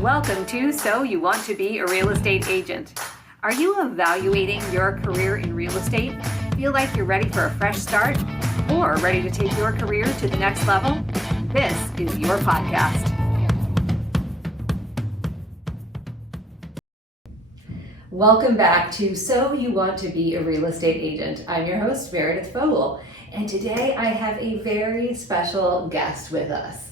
Welcome to So You Want to Be a Real Estate Agent. Are you evaluating your career in real estate? Feel like you're ready for a fresh start? Or ready to take your career to the next level? This is your podcast. Welcome back to So You Want to Be a Real Estate Agent. I'm your host, Meredith Fogle, and today I have a very special guest with us.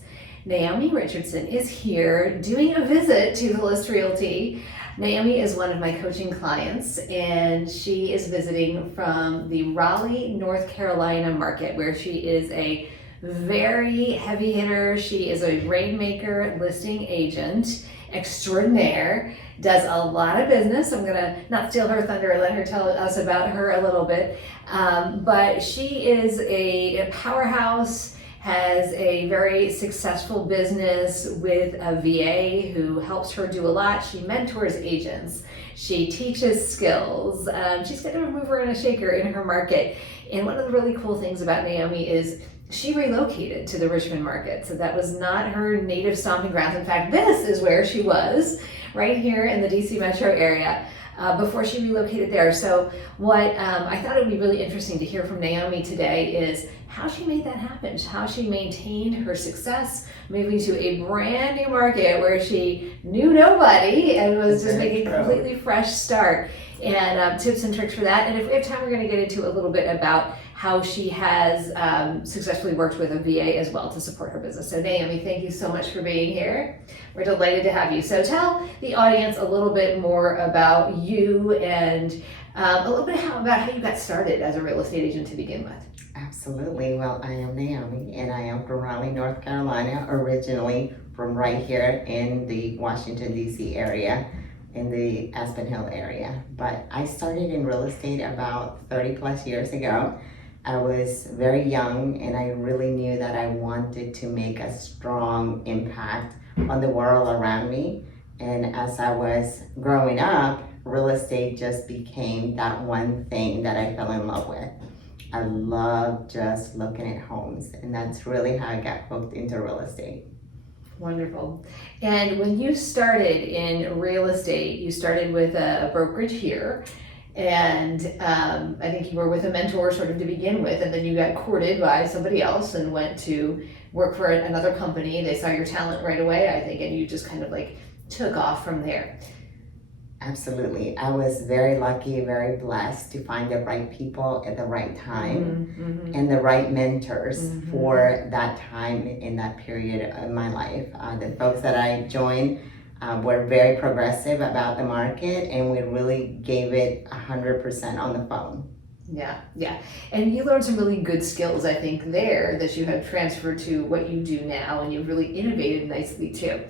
Naomi Richardson is here doing a visit to the List Realty. Naomi is one of my coaching clients, and she is visiting from the Raleigh, North Carolina market, where she is a very heavy hitter. She is a rainmaker listing agent extraordinaire, does a lot of business. I'm gonna not steal her thunder and let her tell us about her a little bit, but she is a powerhouse, has a very successful business with a VA who helps her do a lot. She mentors agents. She teaches skills. She's kind of a mover and a shaker in her market. And one of the really cool things about Naomi is she relocated to the Richmond market. So that was not her native stomping grounds. In fact, this is where she was, right here in the DC metro area, before she relocated there. So what I thought it would be really interesting to hear from Naomi today is how she made that happen, how she maintained her success, moving to a brand new market where she knew nobody and was just making a completely fresh start, and tips and tricks for that. And if we have time, we're going to get into a little bit about how she has successfully worked with a VA as well to support her business. So Naomi, thank you so much for being here. We're delighted to have you. So tell the audience a little bit more about you and a little bit about how you got started as a real estate agent to begin with. Absolutely. Well, I am Naomi, and I am from Raleigh, North Carolina, originally from right here in the Washington, D.C. area, in the Aspen Hill area. But I started in real estate about 30 plus years ago. I was very young, and I really knew that I wanted to make a strong impact on the world around me. And as I was growing up, real estate just became that one thing that I fell in love with. I love just looking at homes, and that's really how I got hooked into real estate. Wonderful. And when you started in real estate, you started with a brokerage here, and I think you were with a mentor sort of to begin with, and then you got courted by somebody else and went to work for another company. They saw your talent right away, I think, and you just kind of like took off from there. Absolutely. I was very lucky, very blessed to find the right people at the right time and the right mentors for that time in that period of my life. The folks that I joined were very progressive about the market, and we really gave it 100% on the phone. Yeah. And you learned some really good skills, I think, there that you have transferred to what you do now, and you've really innovated nicely too.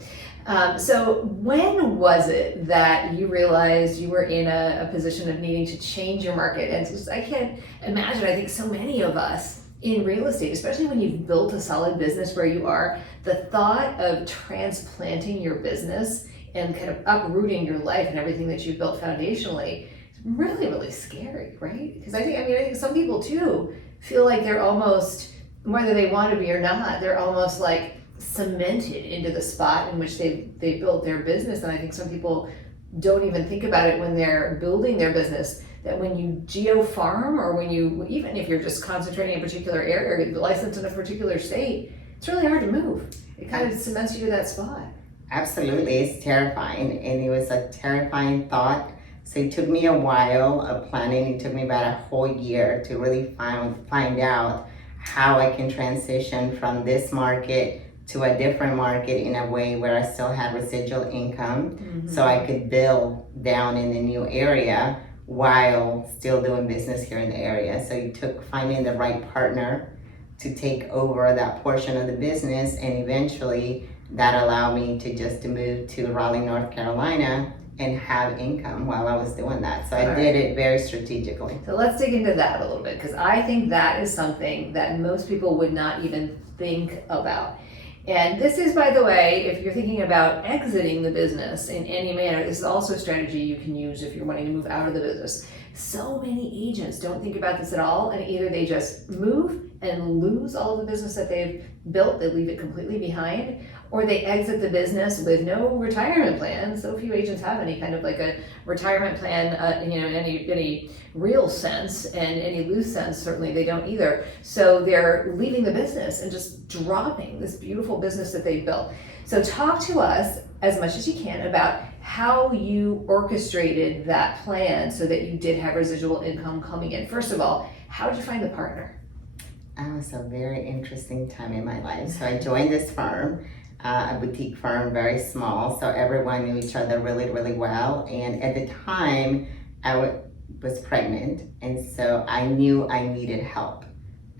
So when was it that you realized you were in a position of needing to change your market? And just, I can't imagine, I think so many of us in real estate, especially when you've built a solid business where you are, the thought of transplanting your business and kind of uprooting your life and everything that you've built foundationally is really, really scary, right? Because I think some people too feel like they're almost, whether they want to be or not, they're almost like cemented into the spot in which they built their business. And I think some people don't even think about it when they're building their business, that when you geo-farm, or when you, even if you're just concentrating in a particular area or licensed in a particular state, it's really hard to move. It kind of cements you to that spot. Absolutely. It's terrifying, and it was a terrifying thought. So it took me a while of planning. It took me about a whole year to really find out how I can transition from this market to a different market in a way where I still had residual income, so I could build down in the new area while still doing business here in the area. So it took finding the right partner to take over that portion of the business, and eventually that allowed me to move to Raleigh, North Carolina, and have income while I was doing that. So I did it very strategically. So let's dig into that a little bit, because I think that is something that most people would not even think about. And this is, by the way, if you're thinking about exiting the business in any manner, this is also a strategy you can use if you're wanting to move out of the business. So many agents don't think about this at all, and either they just move and lose all of the business that they've built, they leave it completely behind, or they exit the business with no retirement plan. So few agents have any kind of like a retirement plan, in any real sense, and any loose sense, certainly they don't either. So they're leaving the business and just dropping this beautiful business that they've built. So talk to us as much as you can about how you orchestrated that plan so that you did have residual income coming in. First of all, how did you find the partner? It was a very interesting time in my life. So I joined this firm, a boutique firm, very small. So everyone knew each other really, really well. And at the time, I was pregnant. And so I knew I needed help.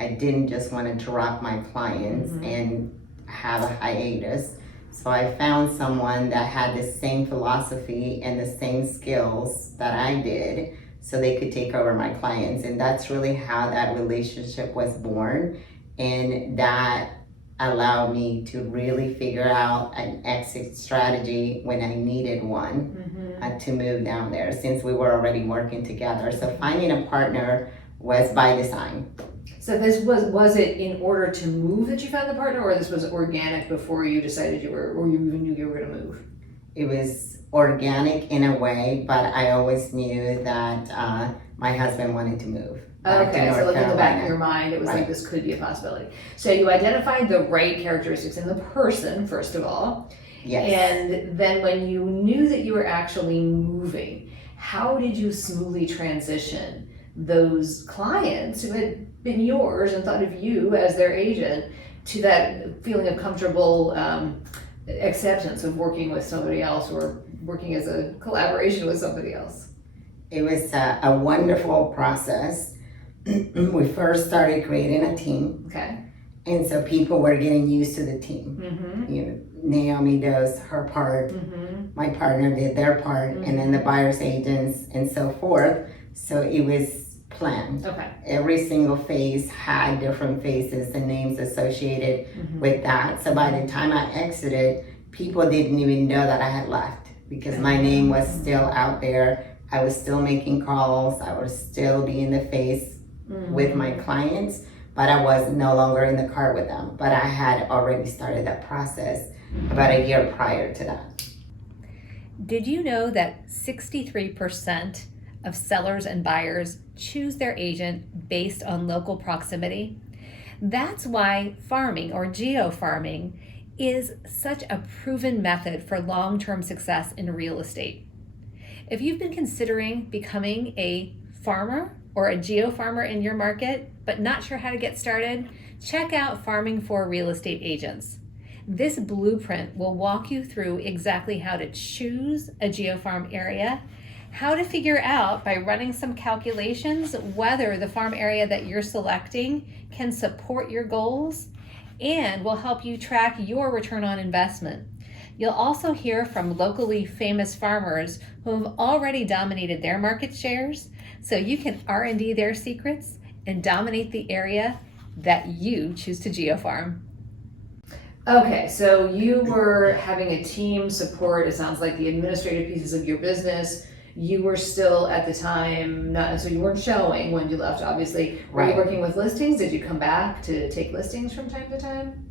I didn't just want to drop my clients and have a hiatus. So I found someone that had the same philosophy and the same skills that I did, so they could take over my clients. And that's really how that relationship was born. And that allowed me to really figure out an exit strategy when I needed one, to move down there, since we were already working together. So finding a partner was by design. So this was it in order to move that you found the partner, or this was organic before you decided or you even knew you were going to move? It was organic in a way, but I always knew that my husband wanted to move. Okay, so in the back of your mind, it was like this could be a possibility. So you identified the right characteristics in the person, first of all. Yes. And then when you knew that you were actually moving, how did you smoothly transition those clients who had been yours and thought of you as their agent to that feeling of comfortable acceptance of working with somebody else or working as a collaboration with somebody else? It was a wonderful process. We first started creating a team. Okay. And so people were getting used to the team. You know, Naomi does her part, my partner did their part, and then the buyer's agents and so forth. So it was planned. Okay. Every single phase had different faces and names associated with that. So by the time I exited, people didn't even know that I had left, because my name was still out there. I was still making calls. I was still being the face with my clients, but I was no longer in the car with them. But I had already started that process about a year prior to that. Did you know that 63% of sellers and buyers choose their agent based on local proximity? That's why farming or geo-farming is such a proven method for long-term success in real estate. If you've been considering becoming a farmer or a geo-farmer in your market, but not sure how to get started, check out Farming for Real Estate Agents. This blueprint will walk you through exactly how to choose a geo-farm area, how to figure out by running some calculations whether the farm area that you're selecting can support your goals, and will help you track your return on investment. You'll also hear from locally famous farmers who have already dominated their market shares, so you can R&D their secrets and dominate the area that you choose to geofarm. Okay, so you were having a team support, it sounds like the administrative pieces of your business. You were still at the time, so you weren't showing when you left, obviously. Were you working with listings? Did you come back to take listings from time to time?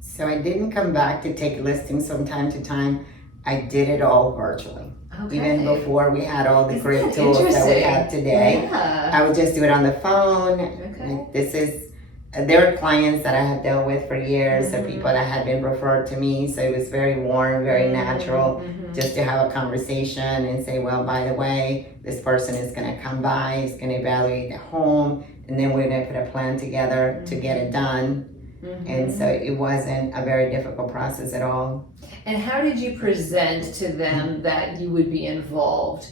So I didn't come back to take listings from time to time. I did it all virtually. Okay. Even before we had all the Isn't great that tools that we interesting? have today. Yeah. I would just do it on the phone. Okay. There are clients that I have dealt with for years, or people that had been referred to me. So it was very warm, very natural, just to have a conversation and say, well, by the way, this person is going to come by, he's going to evaluate the home, and then we're going to put a plan together to get it done. And so it wasn't a very difficult process at all. And how did you present to them that you would be involved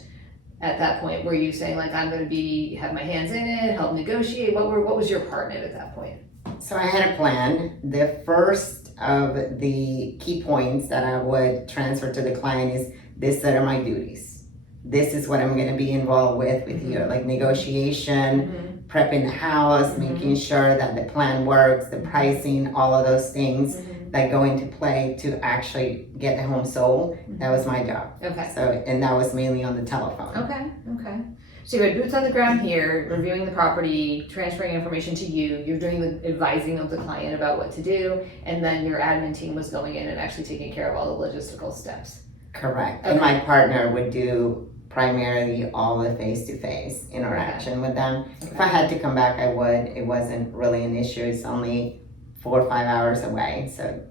at that point? Were you saying like, I'm going to have my hands in it, help negotiate? What was your part in it at that point? So I had a plan. The first of the key points that I would transfer to the client is, these are my duties. This is what I'm going to be involved with you, like negotiation, prepping the house, making sure that the plan works, the pricing, all of those things that go into play to actually get the home sold. That was my job. Okay. So, and that was mainly on the telephone. Okay. So you had boots on the ground here, reviewing the property, transferring information to you, you're doing the advising of the client about what to do, and then your admin team was going in and actually taking care of all the logistical steps. Correct. Okay. And my partner would do primarily all the face-to-face interaction with them. If I had to come back, I would. It wasn't really an issue. It's only 4 or 5 hours away, so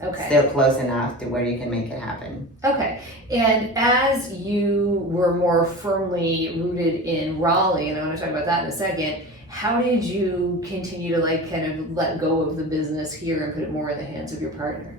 it's still close enough to where you can make it happen. Okay. And as you were more firmly rooted in Raleigh, and I want to talk about that in a second, how did you continue to kind of let go of the business here and put it more in the hands of your partner?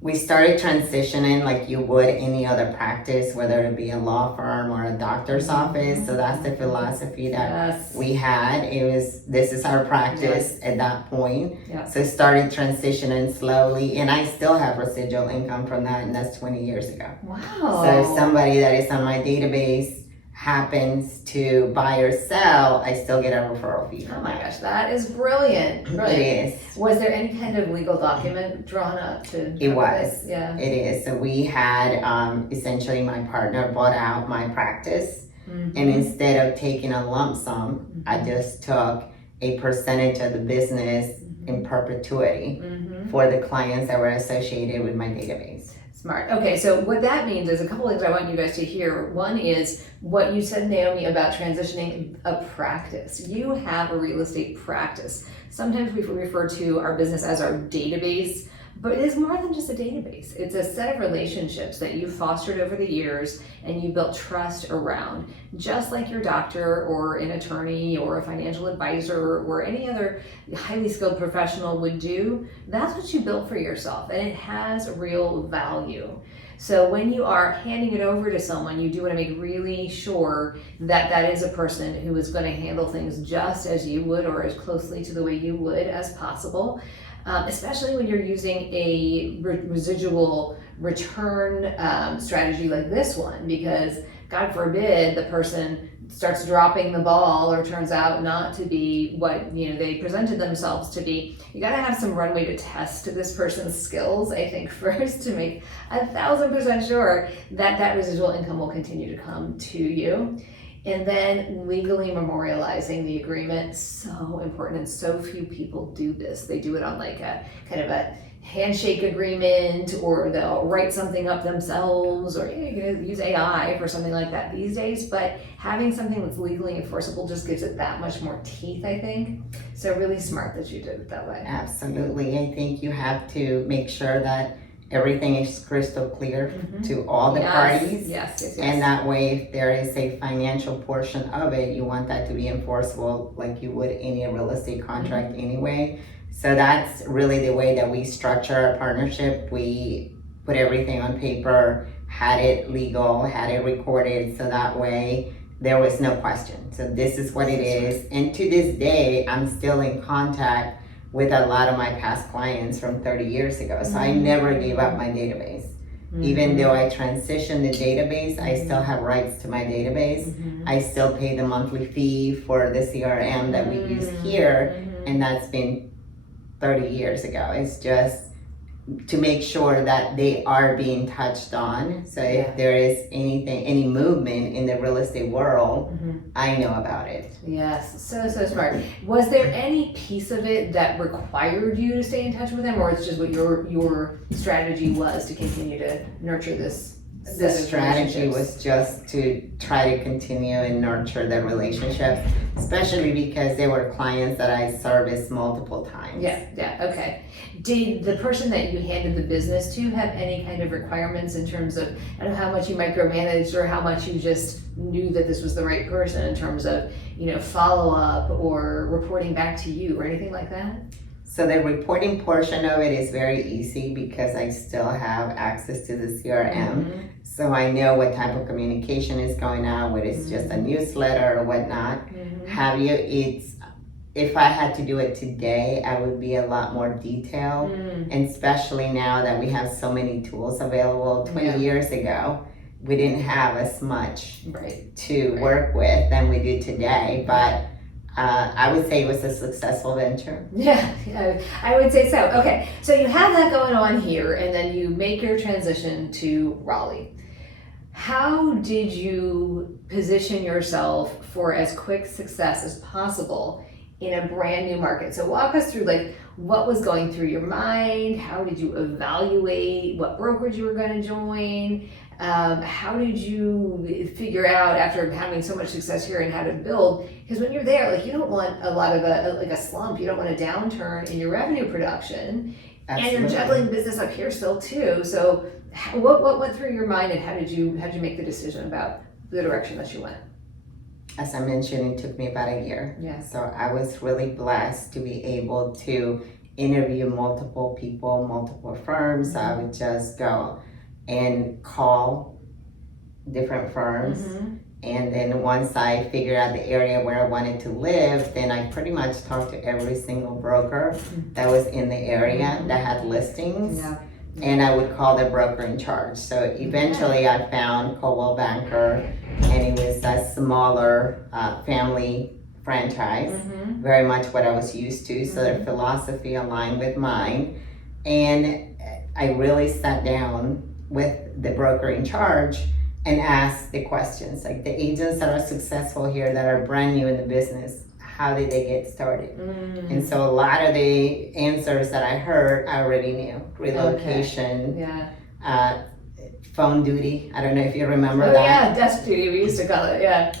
We started transitioning like you would any other practice, whether it be a law firm or a doctor's office. So that's the philosophy that we had. This is our practice at that point. Yeah. So started transitioning slowly, and I still have residual income from that, and that's 20 years ago. Wow. So if somebody that is on my database happens to buy or sell, I still get a referral fee. Oh my gosh, that is brilliant. It is. Was there any kind of legal document drawn up to? It was. Yeah. It is. So we had essentially my partner bought out my practice, and instead of taking a lump sum, I just took a percentage of the business in perpetuity for the clients that were associated with my database. Smart. Okay, so what that means is a couple things I want you guys to hear. One is what you said, Naomi, about transitioning a practice. You have a real estate practice. Sometimes we refer to our business as our database, but it is more than just a database. It's a set of relationships that you've fostered over the years and you built trust around. Just like your doctor or an attorney or a financial advisor or any other highly skilled professional would do, that's what you built for yourself, and it has real value. So when you are handing it over to someone, you do want to make really sure that that is a person who is going to handle things just as you would or as closely to the way you would as possible. Especially when you're using a residual return strategy like this one, because God forbid the person starts dropping the ball or turns out not to be what they presented themselves to be. You got to have some runway to test this person's skills, I think, first, to make 1,000% sure that that residual income will continue to come to you. And then legally memorializing the agreement, so important, and so few people do this. They do it on like a kind of a handshake agreement, or they'll write something up themselves, or you can use AI for something like that these days. But having something that's legally enforceable just gives it that much more teeth, I think. So really smart that you did it that way. Absolutely. I think you have to make sure that everything is crystal clear to all the parties. Yes. And that way, if there is a financial portion of it, you want that to be enforceable like you would any real estate contract anyway. So that's really the way that we structure our partnership. We put everything on paper, had it legal, had it recorded, so that way there was no question. So this is what it is. And to this day, I'm still in contact with a lot of my past clients from 30 years ago. So I never gave up my database. Even though I transitioned the database, I still have rights to my database. I still pay the monthly fee for the CRM that we use here, and that's been 30 years ago. It's just to make sure that they are being touched on. So if there is any movement in the real estate world, I know about it. Yes, so smart. Was there any piece of it that required you to stay in touch with them, or it's just what your strategy was to continue to nurture this? The strategy was just to try to continue and nurture the relationships, especially because they were clients that I serviced multiple times. Yeah, okay. Did the person that you handed the business to have any kind of requirements in terms of, I don't know how much you micromanaged or how much you just knew that this was the right person in terms of, follow up or reporting back to you or anything like that? So the reporting portion of it is very easy because I still have access to the CRM. So I know what type of communication is going on, whether it's just a newsletter or whatnot. If I had to do it today, I would be a lot more detailed. And especially now that we have so many tools available. 20 years ago, we didn't have as much to work with than we do today. But I would say it was a successful venture. Yeah, I would say so. Okay, so you have that going on here, and then you make your transition to Raleigh. How did you position yourself for as quick success as possible in a brand new market? So walk us through like what was going through your mind. How did you evaluate what brokerage you were going to join? How did you figure out after having so much success here and how to build? Because when you're there, like you don't want a lot of a slump. You don't want a downturn in your revenue production. Absolutely. And you're juggling business up here still too. So what went through your mind, and how did you make the decision about the direction that you went? As I mentioned, it took me about a year. Yes. So I was really blessed to be able to interview multiple people, multiple firms. Mm-hmm. I would just go and call different firms. Mm-hmm. And then once I figured out the area where I wanted to live, then I pretty much talked to every single broker that was in the area that had listings. Yeah. And I would call the broker in charge. So eventually I found Coldwell Banker, and it was a smaller family franchise, Mm-hmm. very much what I was used to. So their philosophy aligned with mine. And I really sat down with the broker in charge and asked the questions, like the agents that are successful here that are brand new in the business, how did they get started? Mm. And so a lot of the answers that I heard, I already knew. Relocation, Yeah. phone duty. I don't know if you remember Oh that. yeah, desk duty. We used to call it. Yeah.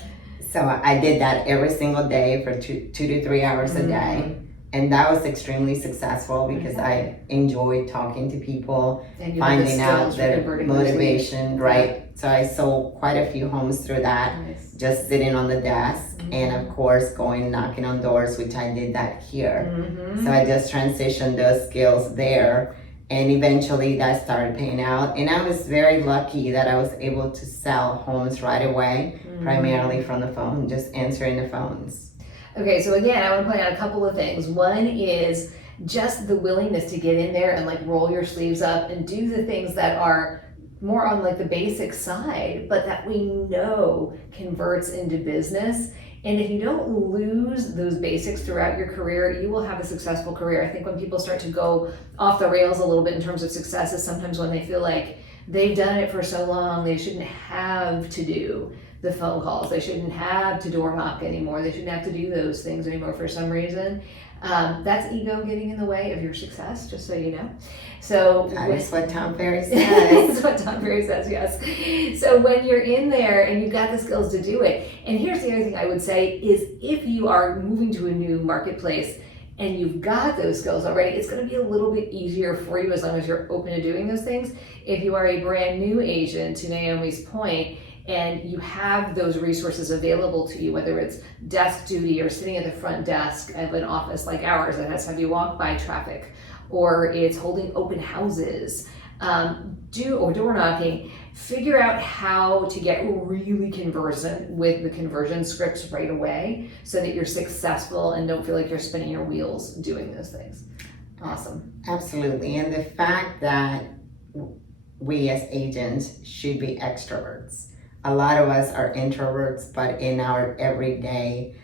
So I did that every single day for 2 to 3 hours a day. And that was extremely successful because I enjoyed talking to people, And you had the finding out skills for their converting those leads. motivation, right? So I sold quite a few homes through that, Nice. just sitting on the desk. And of course, going knocking on doors, which I did that here. Mm-hmm. So I just transitioned those skills there. And eventually that started paying out. And I was very lucky that I was able to sell homes right away, primarily from the phone, just answering the phones. Okay, so again, I want to point out a couple of things. One is just the willingness to get in there and like roll your sleeves up and do the things that are more on like the basic side, but that we know converts into business. And if you don't lose those basics throughout your career, you will have a successful career. I think when people start to go off the rails a little bit in terms of success is sometimes when they feel like they've done it for so long, they shouldn't have to do the phone calls. They shouldn't have to door knock anymore. They shouldn't have to do those things anymore for some reason. That's ego getting in the way of your success, just so you know. So That is what Tom Ferry that's says. what Tom Ferry says, yes. So when you're in there and you've got the skills to do it, and here's the other thing I would say is if you are moving to a new marketplace and you've got those skills already, it's going to be a little bit easier for you as long as you're open to doing those things. If you are a brand new agent, to Naomi's point, and you have those resources available to you, whether it's desk duty or sitting at the front desk of an office like ours that has to have you walk by traffic, or it's holding open houses, or door knocking, figure out how to get really conversant with the conversion scripts right away so that you're successful and don't feel like you're spinning your wheels doing those things. Awesome. Absolutely. And the fact that we as agents should be extroverts. A lot of us are introverts, but in our everyday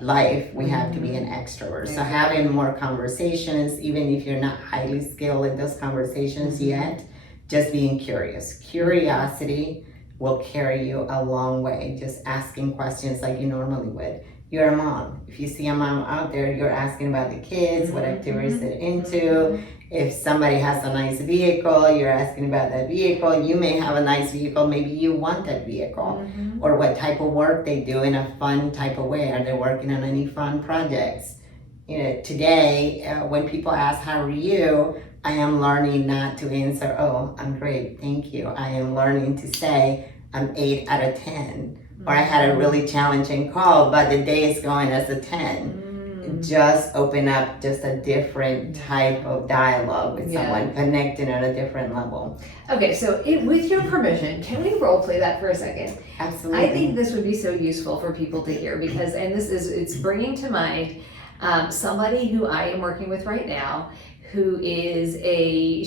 life, we have to be an extrovert. So having more conversations, even if you're not highly skilled in those conversations yet, just being curious. Curiosity will carry you a long way. Just asking questions like you normally would. You're a mom. If you see a mom out there, you're asking about the kids, what activities they're into. If somebody has a nice vehicle, you're asking about that vehicle. You may have a nice vehicle, maybe you want that vehicle. Or what type of work they do in a fun type of way. Are they working on any fun projects? You know, today, when people ask, how are you? I am learning not to answer, oh, I'm great, thank you. I am learning to say, I'm 8 out of 10. Or I had a really challenging call, but the day is going as a 10. Just open up just a different type of dialogue with someone, connecting at a different level. Okay, so with your permission, can we role play that for a second? Absolutely. I think this would be so useful for people to hear because, and it's bringing to mind somebody who I am working with right now who is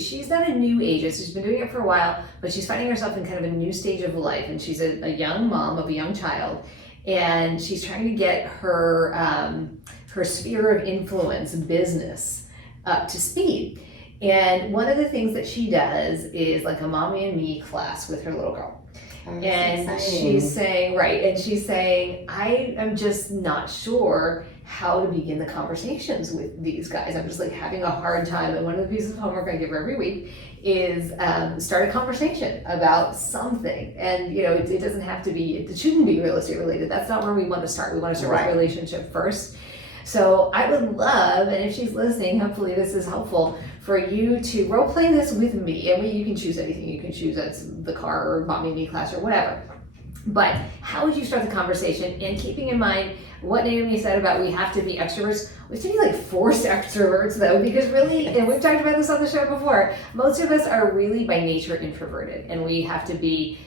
she's not a new agent, she's been doing it for a while, but she's finding herself in kind of a new stage of life, and she's a young mom of a young child, and she's trying to get her sphere of influence business up to speed. And one of the things that she does is like a mommy and me class with her little girl. Oh, And that's she's exciting. saying, and she's saying, I am just not sure how to begin the conversations with these guys. I'm just like having a hard time. And one of the pieces of homework I give her every week is start a conversation about something. And, it doesn't have to be, it shouldn't be real estate related. That's not where we want to start. We want to start Right. with relationship first. So I would love, and if she's listening, hopefully this is helpful, for you to role play this with me. And you can choose anything. You can choose that's the car or mommy and me class or whatever. But how would you start the conversation? And keeping in mind what Naomi said about we have to be extroverts, we have to be like forced extroverts though, because really, and we've talked about this on the show before, most of us are really by nature introverted, and we have to be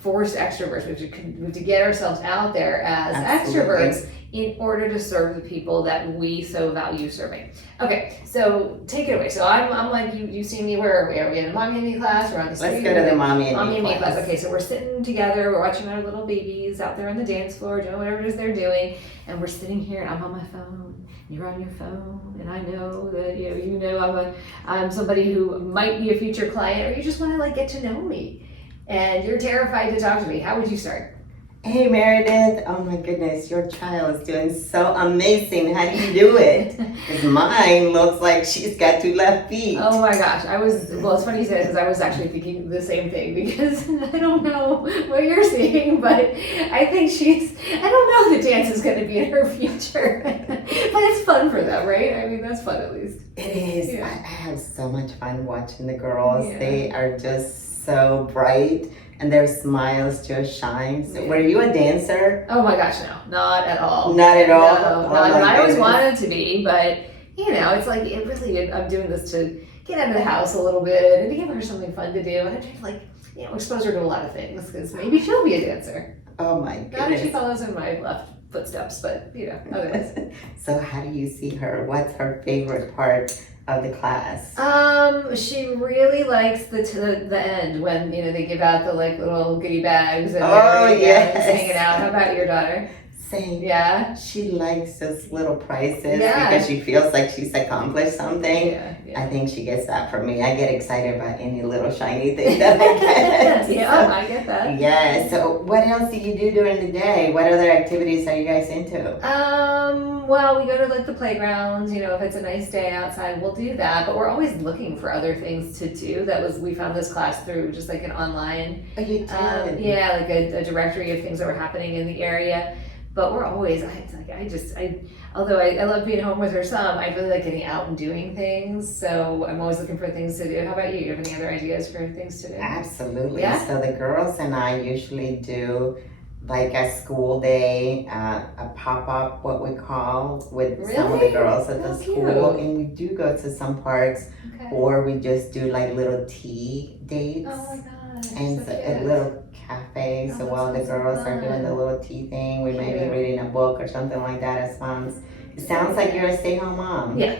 forced extroverts. We have to get ourselves out there as Absolutely. extroverts in order to serve the people that we so value serving. Okay, so take it away. So I'm like, you see me, where are we? Are we in a mommy and me class? We're on the street? Let's go to the mommy and me class. class. Okay, so we're sitting together, we're watching our little babies out there on the dance floor, doing whatever it is they're doing, and we're sitting here, and I'm on my phone, you're on your phone, and I know that I'm somebody who might be a future client, or you just want to like get to know me, and you're terrified to talk to me. How would you start? Hey Meredith, oh my goodness, your child is doing so amazing. How do you do it? Because mine looks like she's got 2 left feet. Oh my gosh, it's funny you say that because I was actually thinking the same thing, because I don't know what you're seeing, but I think I don't know if the dance is going to be in her future, but it's fun for them, right? I mean, that's fun at least. It is. Yeah. I have so much fun watching the girls. Yeah. They are just so bright. And their smiles just shine. So, Yeah. were you a dancer? Oh my gosh, no, not at all. Not at all? No, Oh not. my I always goodness. wanted to be, but it's like I'm doing this to get out of the house a little bit and to give her something fun to do, and I'm trying to expose her to a lot of things because maybe she'll be a dancer. Oh my goodness. Not if she follows in my left footsteps, but otherwise. So how do you see her? What's her favorite part of the class? She really likes the end when they give out the like little goodie bags and Oh, everything, yes. and hanging out. How about your daughter? Same. Yeah. She likes those little prizes Yeah. because she feels like she's accomplished something. Yeah. I think she gets that from me. I get excited about any little shiny thing that I get. Yeah, So, I get that. yeah. So what else do you do during the day? What other activities are you guys into? Well, we go to like the playgrounds, if it's a nice day outside, we'll do that, but we're always looking for other things to do. We found this class through just like an online, Oh, you did? like a directory of things that were happening in the area. But we're always, although I love being home with her some, I really like getting out and doing things. So I'm always looking for things to do. How about you? Do you have any other ideas for things to do? Absolutely. Yeah? So the girls and I usually do like a school day, a pop-up, what we call, with some of the Really? girls at the Oh, school. cute. And we do go to some parks, Okay. or we just do like little tea dates. Oh my gosh. And so so a cute. little cafe. So Oh, while the that sounds girls are doing the fun. little tea thing, we may be Cute. reading a book or something like that as moms. It sounds like you're a stay-home mom. Yeah.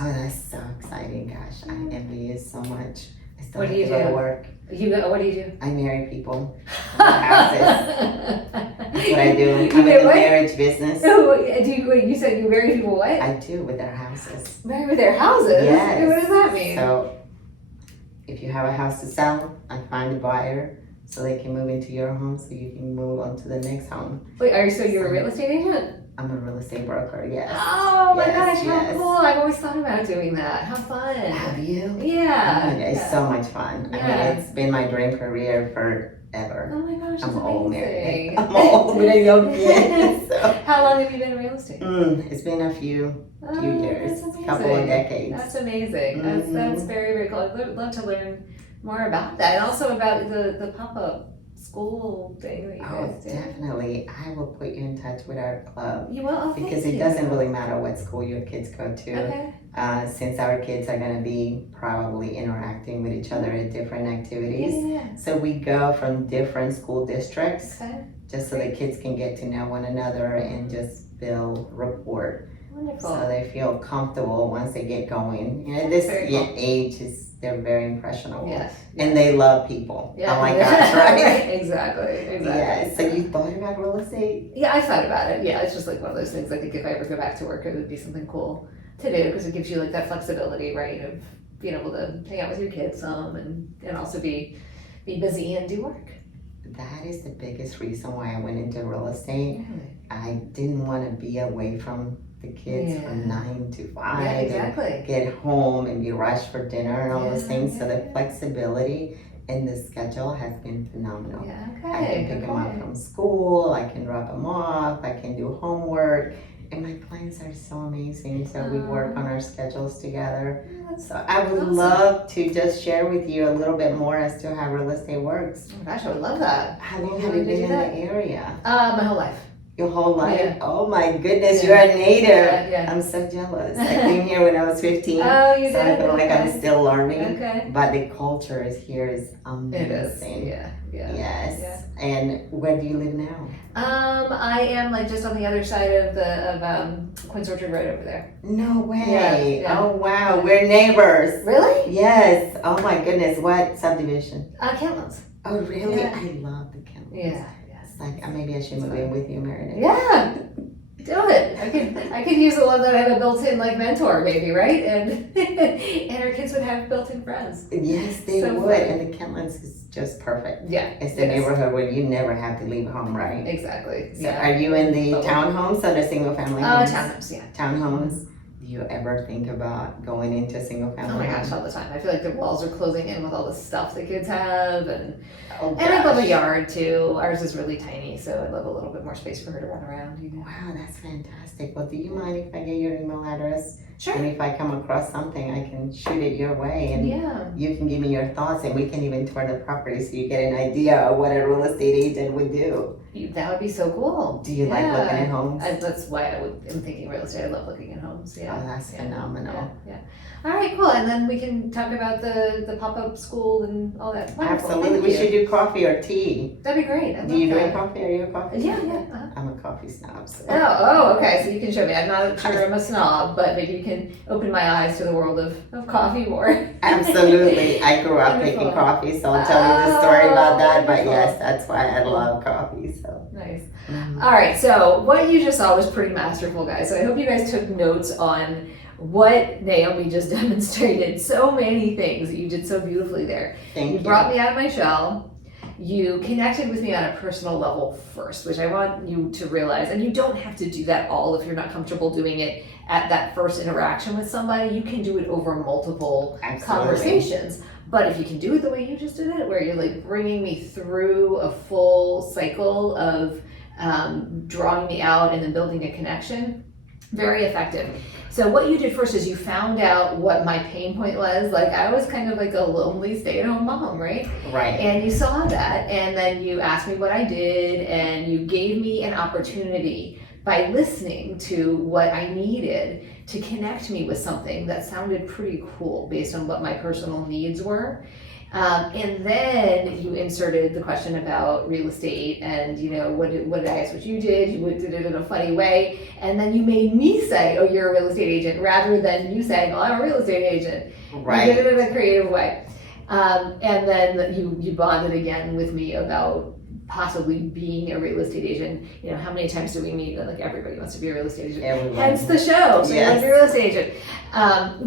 Oh, that's so exciting. Gosh, I envy you so much. I still What have do you to go do? to work. What do you do? I marry people. Houses. That's what I do. You I'm in do the what? marriage business. You said you marry people what? I do with their houses. Marry with their houses? Yes. What does that mean? So, if you have a house to sell, I find a buyer so they can move into your home so you can move on to the next home. Wait, so you're a real estate agent? I'm a real estate broker, yes. Oh my Yes, gosh, how yes. cool. I've always thought about doing that. How fun. Have you? Yeah. Oh, it's yeah. so much fun. I Yeah. mean, it's been my dream career forever. Oh my gosh, that's I'm old, Mary. amazing. I'm old with a young kid. So. How long have you been in real estate? It's been a few years, That's amazing. couple of decades. That's amazing. That's very, very cool. I'd love to learn more about that, and also about the pop-up school thing that you Oh, guys do. definitely. I will put you in touch with our club You will? Oh, because thank it you. doesn't really matter what school your kids go to. Okay. Since our kids are going to be probably interacting with each other at different activities. Yeah. So we go from different school districts Okay. just so the kids can get to know one another and just build rapport. Wonderful. So they feel comfortable once they get going. You know, That's this very cool. age they're very impressionable. Yes. And they love people. Yeah. Oh my gosh, right? Exactly. Yeah. So you thought about real estate? Yeah, I thought about it. Yeah, it's just like one of those things. I think if I ever go back to work, it would be something cool to do because it gives you like that flexibility, right? Of being able to hang out with your kids some and also be busy and do work. That is the biggest reason why I went into real estate. Really? I didn't want to be away from the kids from 9 to 5. Yeah, exactly. And get home and be rushed for dinner and all those things. So the Yeah. flexibility in the schedule has been phenomenal. Yeah, I okay. can pick them up from school, I can drop them off, I can do homework, and my clients are so amazing. So we work on our schedules together. So I would awesome. love to just share with you a little bit more as to how real estate works. Oh my gosh, I would love that. How long have you Did been you in do that? the area? My whole life. Your whole life? Yeah. Oh my goodness, Yeah. you're a native. Yeah. I'm so jealous. I came here when I was 15. Oh, you so I did? feel like I'm Okay. still learning. Okay. But the culture is here is It is. amazing. Yeah. Yes. Yeah. And where do you live now? I am like just on the other side of Quince Orchard Road over there. No way. Yeah. Oh wow, we're neighbors. Really? Yes. Oh my goodness, what subdivision? Kentlands. Oh really? Yeah. I love the Kentlands. Yeah. It's like maybe I should move in with you, Meredith. Yeah. Do it. I could use the one that I have a built-in like mentor, maybe, right? And and our kids would have built-in friends. Yes, they So would. fun. And the Kentlands is just perfect. Yeah. It's the Yes. neighborhood where you never have to leave home, right? Exactly. So are you in the townhomes or the single family homes? Townhomes. Yeah. Townhomes. Do you ever think about going into a single family Oh my home? gosh, all the time. I feel like the walls are closing in with all the stuff the kids have, and Oh, I love a gosh. yard too. Ours is really tiny, so I'd love a little bit more space for her to run around. You know. Wow, that's fantastic. Well, do you mind if I get your email address? Sure. And if I come across something, I can shoot it your way and Yeah. you can give me your thoughts and we can even tour the property so you get an idea of what a real estate agent would do. That would be so cool. Do you like Yeah. looking at homes? That's why am thinking real estate. I love looking at homes. Yeah. Oh, that's phenomenal. Yeah. All right, cool. And then we can talk about the pop-up school and all that. Wonderful. Absolutely. Thank We you. should do coffee or tea. That'd be great. I'd Do you love drink that. coffee? Are you a coffee? Yeah, drinker? yeah. Uh-huh. I'm a coffee snob. So. Oh, okay. So you can show me. I'm not sure I'm a snob, but maybe you can open my eyes to the world of coffee more. Absolutely. I grew up Wonderful. making coffee, so I'll tell you the story about that. But wonderful. yes, that's why I love coffee. So. Nice. Mhm. All right. So what you just saw was pretty masterful, guys. So I hope you guys took notes on what Naomi just demonstrated. So many things that you did so beautifully there. Thank You you. brought me out of my shell. You connected with me on a personal level first, which I want you to realize. And you don't have to do that all if you're not comfortable doing it at that first interaction with somebody. You can do it over multiple Absolutely. conversations. But if you can do it the way you just did it, where you're like bringing me through a full cycle of drawing me out and then building a connection, very effective. So what you did first is you found out what my pain point was. Like I was kind of like a lonely stay-at-home mom, right? Right. And you saw that, and then you asked me what I did, and you gave me an opportunity by listening to what I needed to connect me with something that sounded pretty cool based on what my personal needs were. And then you inserted the question about real estate and, you know, what did I ask what you did? You did it in a funny way. And then you made me say, oh, you're a real estate agent, rather than you saying, oh, I'm a real estate agent. Right. You did it in a creative way. And then you bonded again with me about possibly being a real estate agent. You know, how many times do we meet? Like everybody wants to be a real estate agent. Everyone. Hence the show. So you want to Yes. be a real estate agent.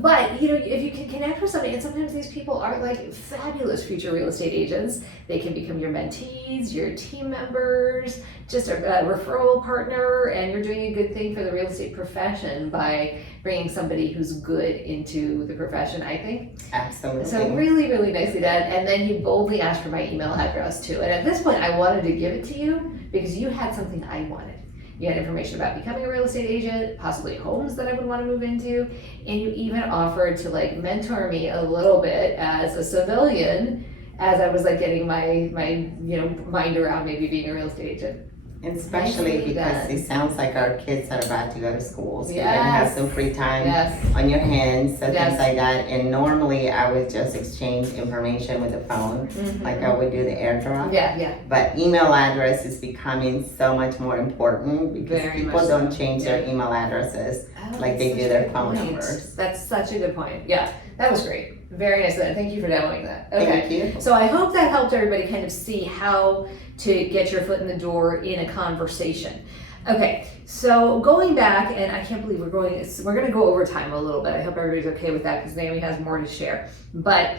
But you know, if you can connect with somebody, and sometimes these people are like fabulous future real estate agents. They can become your mentees, your team members, just a referral partner, and you're doing a good thing for the real estate profession by bringing somebody who's good into the profession, I think. Absolutely. So really, really nicely done. And then you boldly asked for my email address too. And at this point, I wanted to give it to you because you had something I wanted. You had information about becoming a real estate agent, possibly homes that I would want to move into, and you even offered to like mentor me a little bit as a civilian as I was like getting my you know mind around maybe being a real estate agent. And especially Nicely because done. it sounds like our kids are about to go to school, so you're gonna Yes. have some free time Yes. on your hands, so Yes. things like that. And normally I would just exchange information with the phone, like I would do the airdrop. Yeah. But email address is becoming so much more important because Very people much don't so. change their email addresses Oh, like that's they such do a their good phone point. numbers. That's such a good point. Yeah, that was great. Very nice. Thank you for demoing that. Okay. Thank you. So I hope that helped everybody kind of see how to get your foot in the door in a conversation. Okay, so going back, and I can't believe we're going to go over time a little bit. I hope everybody's okay with that because Naomi has more to share. But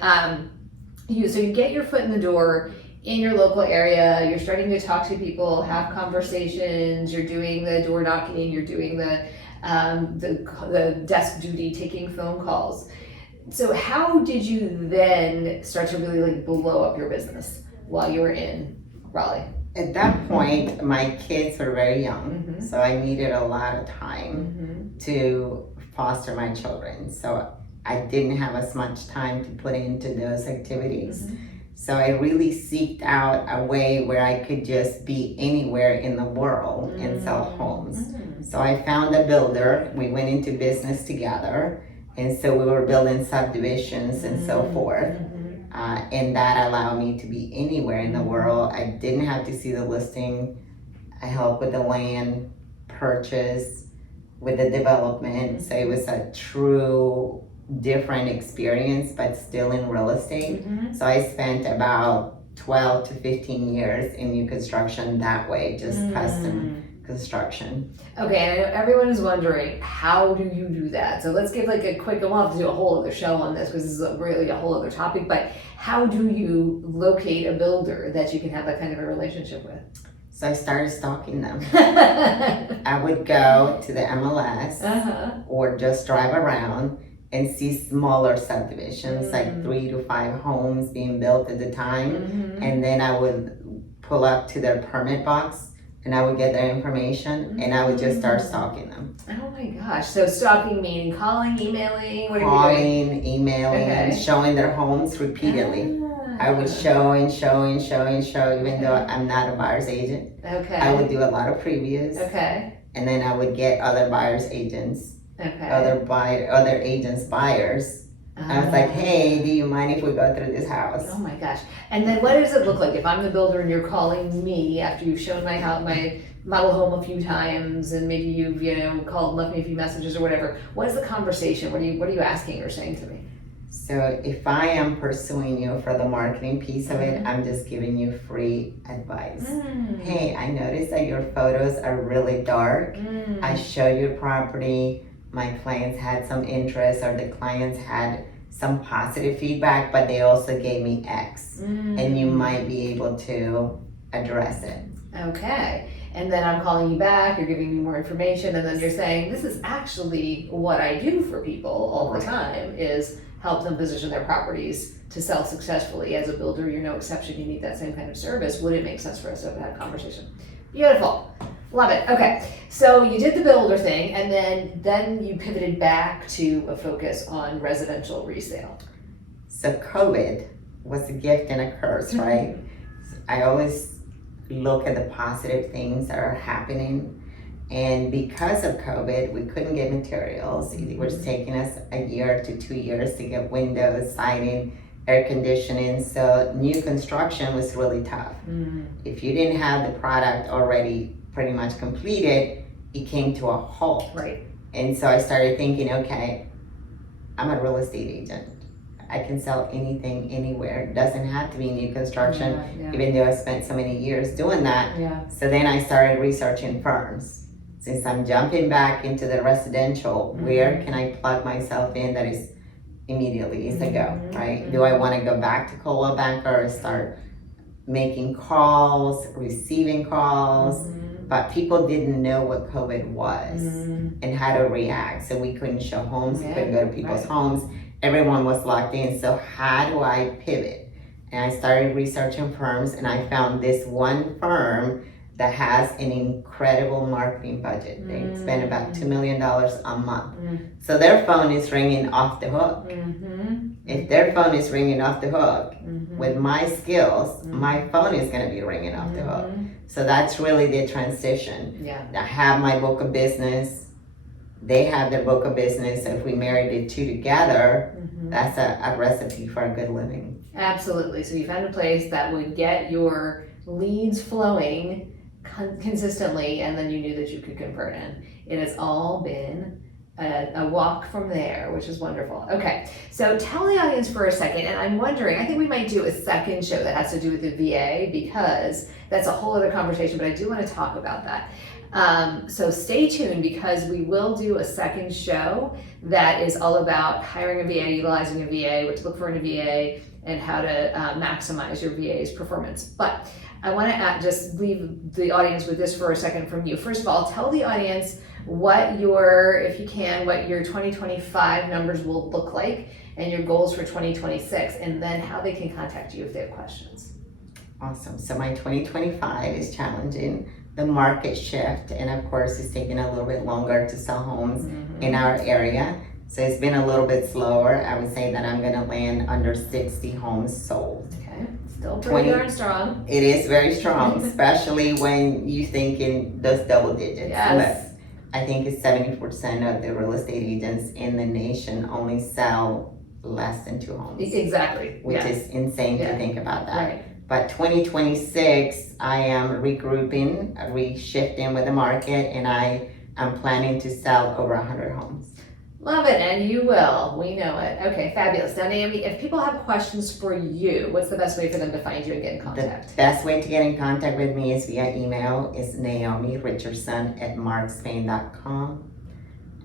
you get your foot in the door in your local area. You're starting to talk to people, have conversations. You're doing the door knocking. You're doing the desk duty, taking phone calls. So how did you then start to really like blow up your business while you were in Raleigh? At that point, my kids were very young, so I needed a lot of time to foster my children. So I didn't have as much time to put into those activities. So I really seeked out a way where I could just be anywhere in the world and sell homes. So I found a builder. We went into business together. And so we were building subdivisions and so forth. And that allowed me to be anywhere in the world. I didn't have to see the listing. I helped with the land purchase, with the development. So it was a true different experience, but still in real estate. So I spent about 12 to 15 years in new construction that way, just custom construction. Okay, and I know everyone is wondering, how do you do that? So let's give like a quick, we'll have to do a whole other show on this because this is really a whole other topic, but how do you locate a builder that you can have that kind of a relationship with? So I started stalking them. I would go to the MLS or just drive around and see smaller subdivisions, like 3 to 5 homes being built at the time. And then I would pull up to their permit box and I would get their information and I would just start stalking them. Oh my gosh. So stalking meaning calling, emailing? What Calling, emailing, showing their homes repeatedly. I would show and show and show and show, even though I'm not a buyer's agent. Okay. I would do a lot of previews. Okay. And then I would get other buyers agents. Okay. Other agents buyers. I was like, hey, do you mind if we go through this house? Oh my gosh. And then what does it look like if I'm the builder and you're calling me after you've shown my house, my model home a few times, and maybe you've called, left me a few messages or whatever? What is the conversation? What are you asking or saying to me? So if I am pursuing you for the marketing piece of it, I'm just giving you free advice. Hey, I noticed that your photos are really dark. I show your property. My clients had some interest, or the clients had some positive feedback, but they also gave me X, and you might be able to address it. Okay. And then I'm calling you back, you're giving me more information, and then you're saying, this is actually what I do for people all the time, is help them position their properties to sell successfully. As a builder, you're no exception, you need that same kind of service. Would it make sense for us to have that conversation? Beautiful. Love it. Okay, so you did the builder thing, and then you pivoted back to a focus on residential resale. So COVID was a gift and a curse, right? I always look at the positive things that are happening, and because of COVID, we couldn't get materials. It was taking us a year to 2 years to get windows, siding, air conditioning. So new construction was really tough. If you didn't have the product already pretty much completed, it came to a halt. Right. And so I started thinking, okay, I'm a real estate agent. I can sell anything, anywhere. It doesn't have to be new construction, even though I spent so many years doing that. So then I started researching firms. Since I'm jumping back into the residential, where can I plug myself in that is immediately is a go, right? Do I want to go back to Coldwell Banker or start making calls, receiving calls? But people didn't know what COVID was and how to react. So we couldn't show homes, we couldn't go to people's homes. Everyone was locked in. So how do I pivot? And I started researching firms, and I found this one firm that has an incredible marketing budget. They spend about $2 million a month. So their phone is ringing off the hook. If their phone is ringing off the hook, with my skills, my phone is going to be ringing off the hook. So that's really the transition. I have my book of business. They have their book of business. So if we married the two together, that's a recipe for a good living. Absolutely. So you found a place that would get your leads flowing consistently, and then you knew that you could convert in. It has all been a walk from there, which is wonderful. Okay, so tell the audience for a second, and I'm wondering, I think we might do a second show that has to do with the VA because that's a whole other conversation, but I do want to talk about that. So stay tuned because we will do a second show that is all about hiring a VA, utilizing a VA, what to look for in a VA, and how to maximize your VA's performance. But I want to just leave the audience with this for a second from you. First of all, tell the audience what if you can, what your 2025 numbers will look like and your goals for 2026, and then how they can contact you if they have questions. Awesome. So my 2025 is challenging. The market shift, and of course, it's taking a little bit longer to sell homes in our area. So it's been a little bit slower. I would say that I'm going to land under 60 homes sold. Okay, still pretty darn strong. It is very strong, especially when you think in those double digits. Yes. But I think it's 70% of the real estate agents in the nation only sell less than 2 homes. Exactly. Which is insane to think about that. Right. But 2026, I am regrouping, reshifting with the market, and I am planning to sell over 100 homes. Love it, and you will. We know it. Okay, fabulous. Now, Naomi, if people have questions for you, what's the best way for them to find you and get in contact? The best way to get in contact with me is via email. It's Naomi Richardson at markspain.com,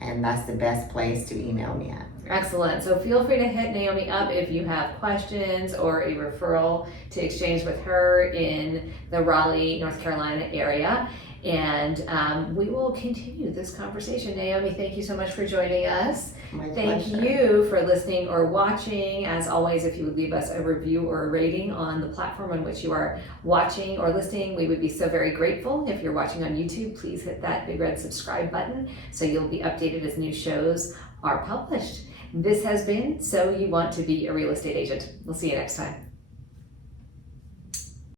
and that's the best place to email me at. Excellent. So feel free to hit Naomi up if you have questions or a referral to exchange with her in the Raleigh, North Carolina area. And we will continue this conversation. Naomi, thank you so much for joining us. Thank you for listening or watching. As always, if you would leave us a review or a rating on the platform on which you are watching or listening, we would be so very grateful. If you're watching on YouTube, please hit that big red subscribe button so you'll be updated as new shows are published. This has been So You Want to Be a Real Estate Agent. We'll see you next time.